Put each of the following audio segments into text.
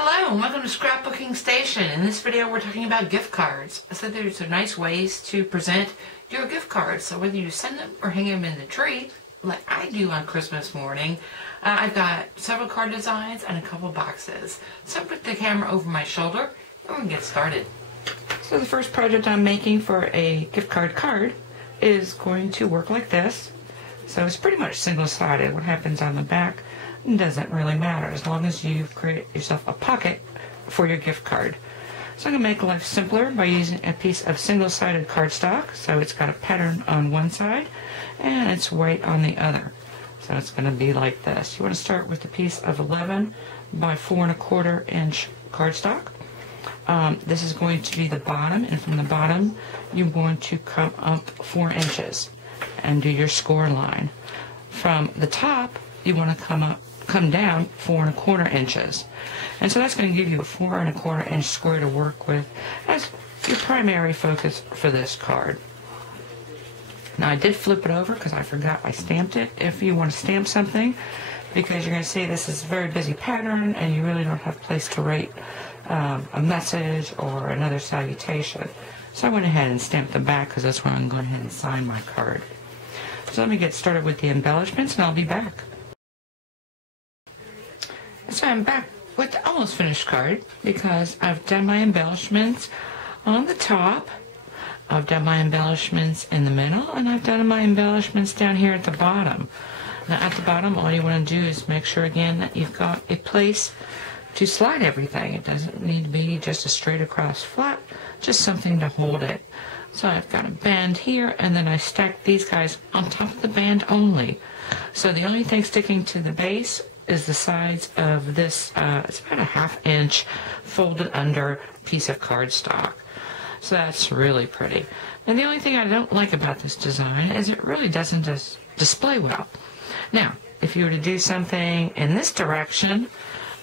Hello and welcome to Scrapbooking Station. In this video we're talking about gift cards. So there's nice ways to present your gift cards. So whether you send them or hang them in the tree, like I do on Christmas morning, I've got several card designs and a couple boxes. So I put the camera over my shoulder and we're going to get started. So the first project I'm making for a gift card is going to work like this. So it's pretty much single-sided. What happens on the back doesn't really matter as long as you create yourself a pocket for your gift card. So I'm going to make life simpler by using a piece of single-sided cardstock. So it's got a pattern on one side and it's white on the other. So it's going to be like this. You want to start with a piece of 11 by 4 1/4 inch cardstock. This is going to be the bottom, and from the bottom you're going to come up 4 inches and do your score line. From the top you want to come down 4 1/4 inches, and so that's going to give you a 4 1/4 inch square to work with as your primary focus for this card. Now I did flip it over because I forgot I stamped it. If you want to stamp something, because you're going to see this is a very busy pattern and you really don't have place to write a message or another salutation, so I went ahead and stamped the back because that's where I'm going ahead and sign my card. So let me get started with the embellishments and I'll be back. So I'm back with the almost finished card because I've done my embellishments on the top, I've done my embellishments in the middle, and I've done my embellishments down here at the bottom. Now at the bottom all you want to do is make sure again that you've got a place to slide everything. It doesn't need to be just a straight across flat, just something to hold it. So I've got a band here, and then I stack these guys on top of the band only. So the only thing sticking to the base is the sides of this, it's about a 1/2 inch folded under piece of cardstock. So that's really pretty. And the only thing I don't like about this design is it really doesn't display well. Now, if you were to do something in this direction,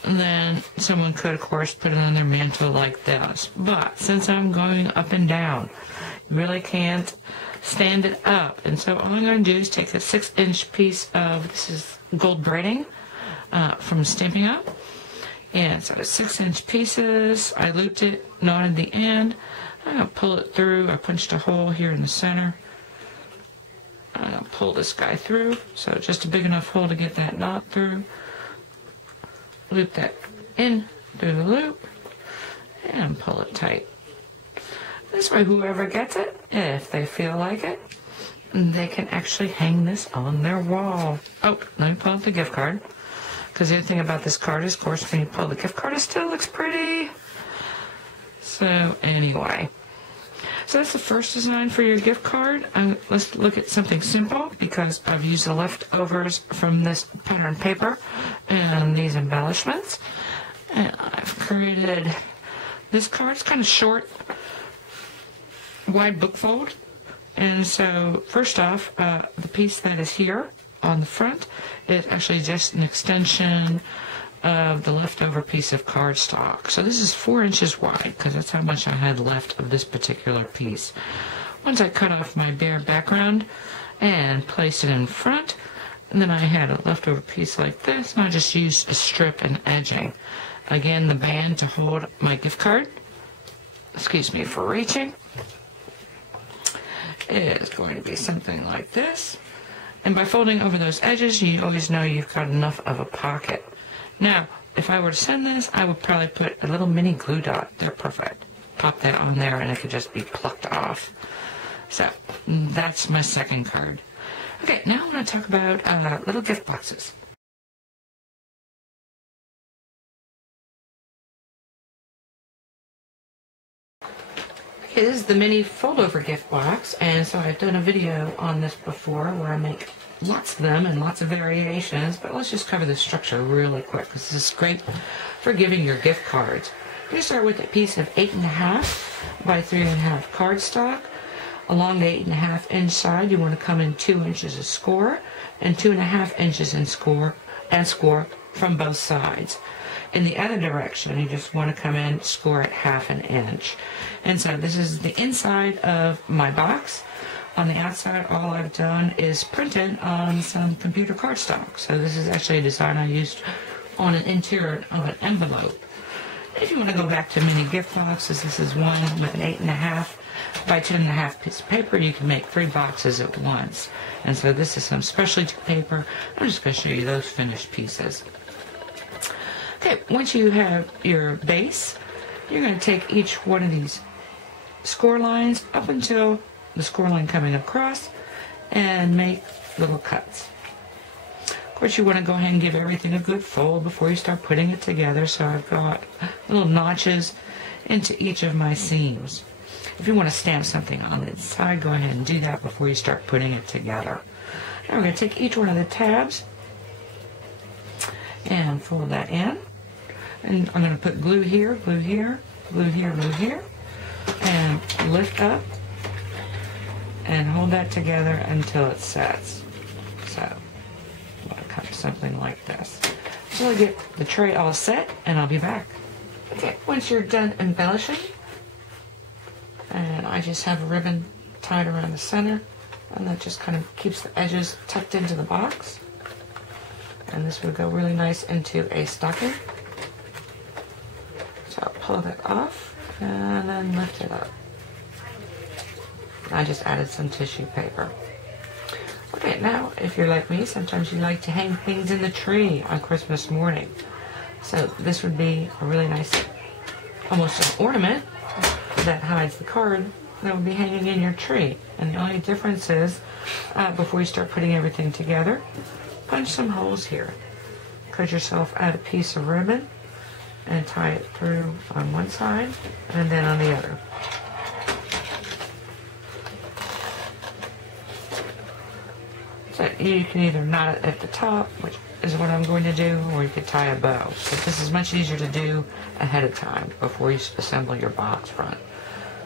then someone could, of course, put it on their mantle like this. But since I'm going up and down, you really can't stand it up. And so all I'm going to do is take a 6-inch piece of, this is gold braiding from Stampin' Up. And so 6-inch pieces, I looped it, knotted the end. I'm going to pull it through. I punched a hole here in the center. I'm going to pull this guy through. So just a big enough hole to get that knot through. Loop that in through the loop and pull it tight. This way whoever gets it, if they feel like it, they can actually hang this on their wall. Oh, let me pull out the gift card, because the other thing about this card is, of course, when you pull the gift card, it still looks pretty. So anyway, so that's the first design for your gift card. Let's look at something simple, because I've used the leftovers from this pattern paper and these embellishments. And I've created this card. It's kind of short, wide book fold. And so first off, the piece that is here on the front is actually just an extension of the leftover piece of cardstock. So this is 4 inches wide because that's how much I had left of this particular piece. Once I cut off my bare background and placed it in front, and then I had a leftover piece like this, and I just used a strip and edging. Again, the band to hold my gift card, excuse me for reaching, is going to be something like this. And by folding over those edges, you always know you've got enough of a pocket. Now, if I were to send this, I would probably put a little mini glue dot. They're perfect. Pop that on there and it could just be plucked off. So, that's my second card. Okay, now I want to talk about little gift boxes. Okay, this is the mini fold-over gift box, and so I've done a video on this before where I make lots of them and lots of variations, but let's just cover the structure really quick because this is great for giving your gift cards. You're going to start with a piece of 8.5 by 3.5 cardstock. Along the 8.5 inch side, you want to come in 2 inches of score and 2.5 inches in score from both sides. In the other direction, you just want to come in, score at 1/2 inch. And so this is the inside of my box. On the outside, all I've done is printed on some computer cardstock. So this is actually a design I used on an interior of an envelope. If you want to go back to mini gift boxes, this is one with an 8.5 by 10.5 piece of paper. You can make 3 boxes at once. And so this is some specialty paper. I'm just going to show you those finished pieces. Okay, once you have your base, you're going to take each one of these score lines up until the score line coming across and make little cuts. Of course, you want to go ahead and give everything a good fold before you start putting it together. So I've got little notches into each of my seams. If you want to stamp something on the inside, go ahead and do that before you start putting it together. Now we're going to take each one of the tabs and fold that in. And I'm going to put glue here, glue here, glue here, glue here, and lift up and hold that together until it sets. So I'm going to cut something like this. So I get the tray all set, and I'll be back. Okay, once you're done embellishing, and I just have a ribbon tied around the center, and that just kind of keeps the edges tucked into the box. And this would go really nice into a stocking. So I'll pull that off and then lift it up. I just added some tissue paper. Okay, now if you're like me, sometimes you like to hang things in the tree on Christmas morning. So this would be a really nice, almost an ornament that hides the card that would be hanging in your tree. And the only difference is, before you start putting everything together, punch some holes here. Cut yourself out a piece of ribbon and tie it through on one side and then on the other. So you can either knot it at the top, which is what I'm going to do, or you could tie a bow. But this is much easier to do ahead of time before you assemble your box front.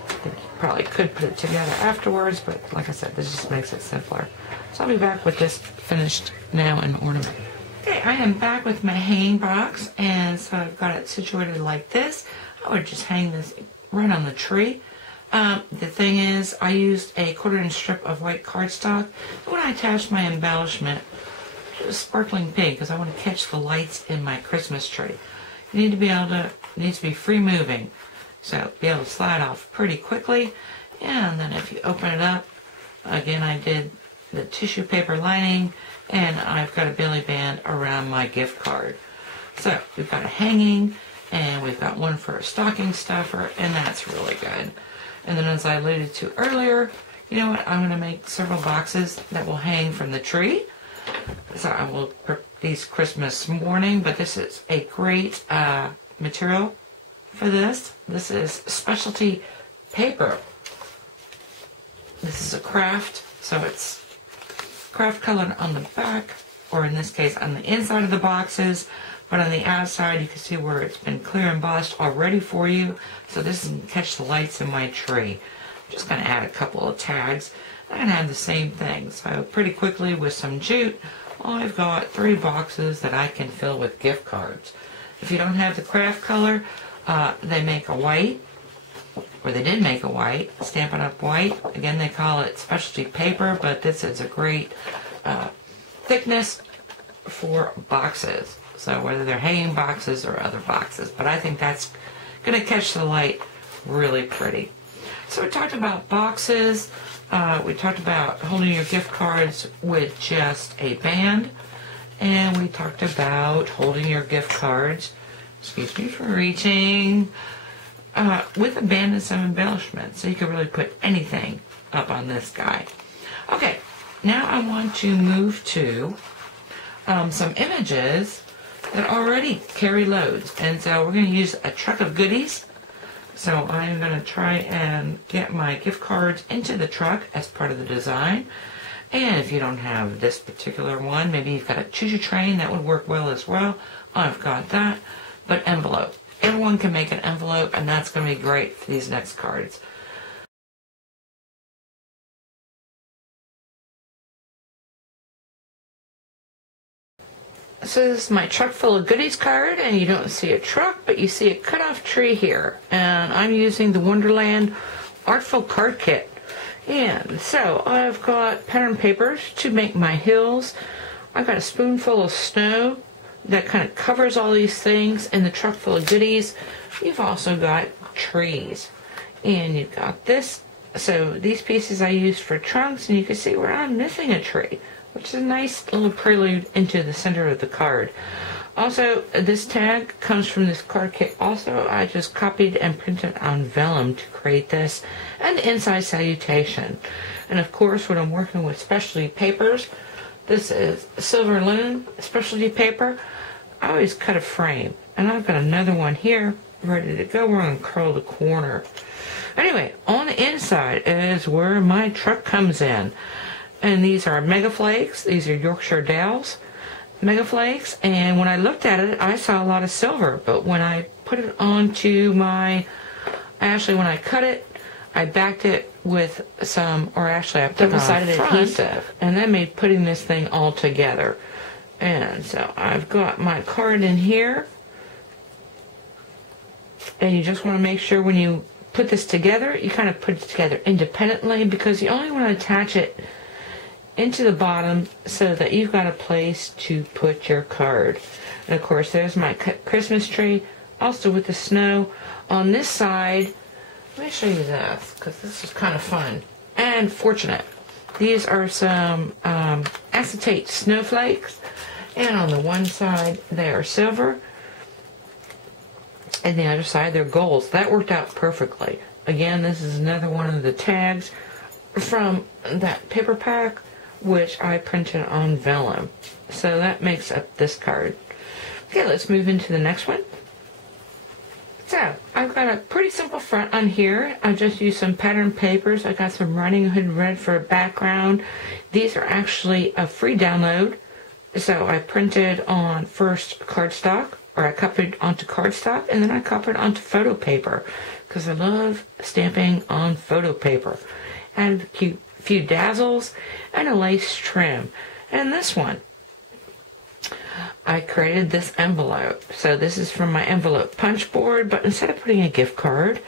I think you probably could put it together afterwards, but like I said, this just makes it simpler. So I'll be back with this finished now in ornament. Okay, I am back with my hanging box, and so I've got it situated like this. I would just hang this right on the tree. The thing is, I used a 1/4-inch strip of white cardstock. When I attached my embellishment, it was sparkling pink because I want to catch the lights in my Christmas tree. You need to be able to, it needs to be free moving, so be able to slide off pretty quickly. And then if you open it up, again, I did the tissue paper lining, and I've got a belly band around my gift card. So we've got a hanging, and we've got one for a stocking stuffer, and that's really good. And then, as I alluded to earlier, you know what, I'm going to make several boxes that will hang from the tree. So I will prep these Christmas morning, but this is a great material for this. This is specialty paper. This is a craft, so it's craft colored on the back, or in this case on the inside of the boxes, but on the outside you can see where it's been clear embossed already for you, so this can catch the lights in my tree. I'm just going to add a couple of tags. I'm going to have the same thing, so pretty quickly with some jute, I've got 3 boxes that I can fill with gift cards. If you don't have the craft color, they make a white, or they did make a white, Stampin' Up! White. Again, they call it specialty paper, but this is a great thickness for boxes. So whether they're hanging boxes or other boxes, but I think that's going to catch the light really pretty. So we talked about boxes. We talked about holding your gift cards with just a band, and we talked about holding your gift cards, excuse me for reaching, with a band and some embellishments. So you can really put anything up on this guy. Okay, now I want to move to some images that already carry loads, and so we're going to use a truck of goodies. So I'm going to try and get my gift cards into the truck as part of the design. And if you don't have this particular one, maybe you've got a choo-choo train, that would work well as well. I've got that. But envelope. Everyone can make an envelope, and that's going to be great for these next cards. So this is my truck full of goodies card, and you don't see a truck, but you see a cut-off tree here. And I'm using the Wonderland Artful Card Kit. And so I've got pattern papers to make my hills. I've got a spoonful of snow that kind of covers all these things in the truck full of goodies. You've also got trees. And you've got this. So these pieces I used for trunks, and you can see where I'm missing a tree, which is a nice little prelude into the center of the card. Also, this tag comes from this card kit. Also, I just copied and printed on vellum to create this, and the inside salutation. And of course, when I'm working with specialty papers, this is Silver Loon specialty paper. I always cut a frame, and I've got another one here ready to go. We're going to curl the corner. Anyway, on the inside is where my truck comes in. And these are Mega Flakes. These are Yorkshire Dales Mega Flakes. And when I looked at it, I saw a lot of silver. But when I put it onto my... Actually, when I cut it, I backed it with some... Or actually, I double-sided adhesive. And that made putting this thing all together. And so I've got my card in here. And you just want to make sure when you put this together, you kind of put it together independently, because you only want to attach it into the bottom so that you've got a place to put your card. And of course, there's my Christmas tree, also with the snow. On this side, let me show you this, because this is kind of fun and fortunate. These are some acetate snowflakes, and on the one side, they are silver. And the other side, they're gold. So that worked out perfectly. Again, this is another one of the tags from that paper pack, which I printed on vellum. So that makes up this card. Okay, let's move into the next one. So, I've got a pretty simple front on here. I just used some pattern papers. I got some Riding Hood Red for a background. These are actually a free download. So I printed on first cardstock. Or I copied onto cardstock, and then I copied onto photo paper, because I love stamping on photo paper. Added a few dazzles and a lace trim. And this one, I created this envelope. So this is from my envelope punch board, but instead of putting a gift card,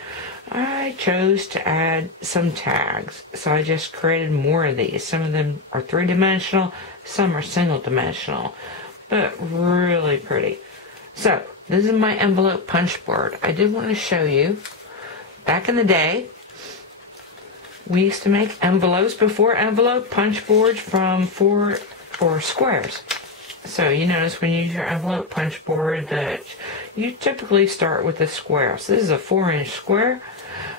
I chose to add some tags. So I just created more of these. Some of them are three-dimensional, some are single-dimensional, but really pretty. So, this is my envelope punch board. I did want to show you, back in the day, we used to make envelopes before envelope punch boards from squares. So, you notice when you use your envelope punch board that you typically start with a square. So, this is a 4-inch square.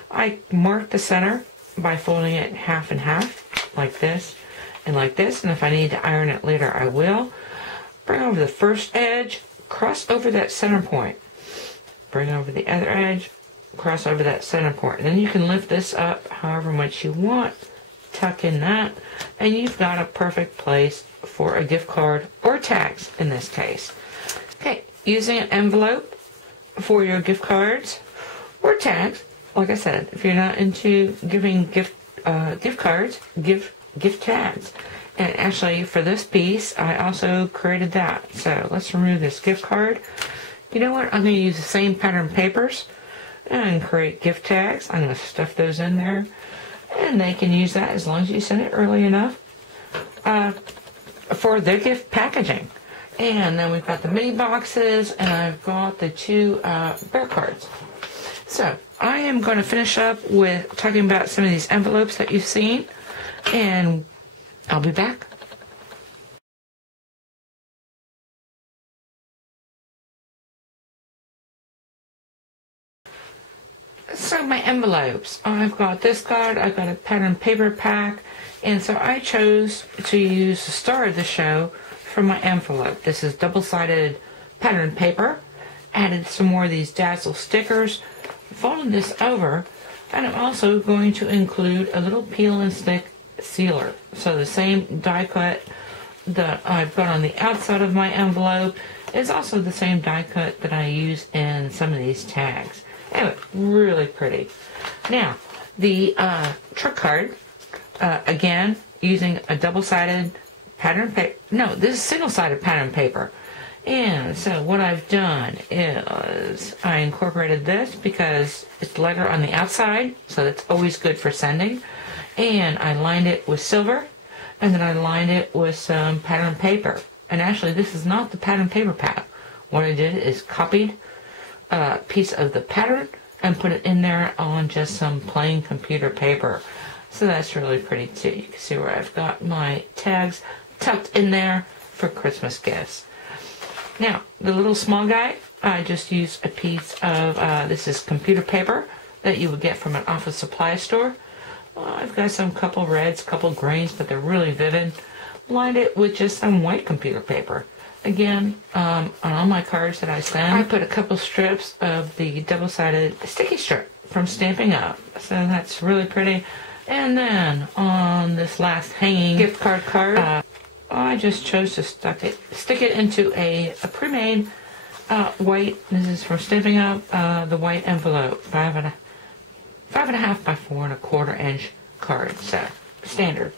I marked the center by folding it half and half, like this and like this. And if I need to iron it later, I will. Bring over the first edge. Cross over that center point. Bring over the other edge. Cross over that center point. And then you can lift this up however much you want. Tuck in that. And you've got a perfect place for a gift card or tags in this case. Okay, using an envelope for your gift cards or tags. Like I said, if you're not into giving gift cards, give gift tags. And actually, for this piece, I also created that. So let's remove this gift card. You know what? I'm going to use the same pattern papers and create gift tags. I'm going to stuff those in there. And they can use that as long as you send it early enough for their gift packaging. And then we've got the mini boxes, and I've got the two bear cards. So I am going to finish up with talking about some of these envelopes that you've seen. And I'll be back. So my envelopes. I've got this card, I've got a pattern paper pack, and so I chose to use the star of the show for my envelope. This is double-sided pattern paper. Added some more of these dazzle stickers. Folded this over, and I'm also going to include a little peel and stick sealer. So the same die cut that I've got on the outside of my envelope is also the same die cut that I use in some of these tags. Anyway, really pretty. Now, the truck card, again, using a double-sided pattern paper. No, this is single-sided pattern paper. And so what I've done is I incorporated this because it's lighter on the outside, so that's always good for sending. And I lined it with silver, and then I lined it with some pattern paper. And actually, this is not the pattern paper pad. What I did is copied a piece of the pattern and put it in there on just some plain computer paper. So that's really pretty too. You can see where I've got my tags tucked in there for Christmas gifts. Now, the little small guy, I just used a piece of, this is computer paper that you would get from an office supply store. I've got some couple reds, couple greens, but they're really vivid. Lined it with just some white computer paper. Again, on all my cards that I send, I put a couple strips of the double-sided sticky strip from Stampin' Up. So that's really pretty. And then on this last hanging gift card, I just chose to stick it into a pre-made white. This is from Stampin' Up. The white envelope, 5.5 by 4.25 inch card. So standard.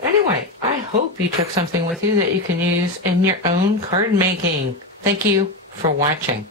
Anyway, I hope you took something with you that you can use in your own card making. Thank you for watching.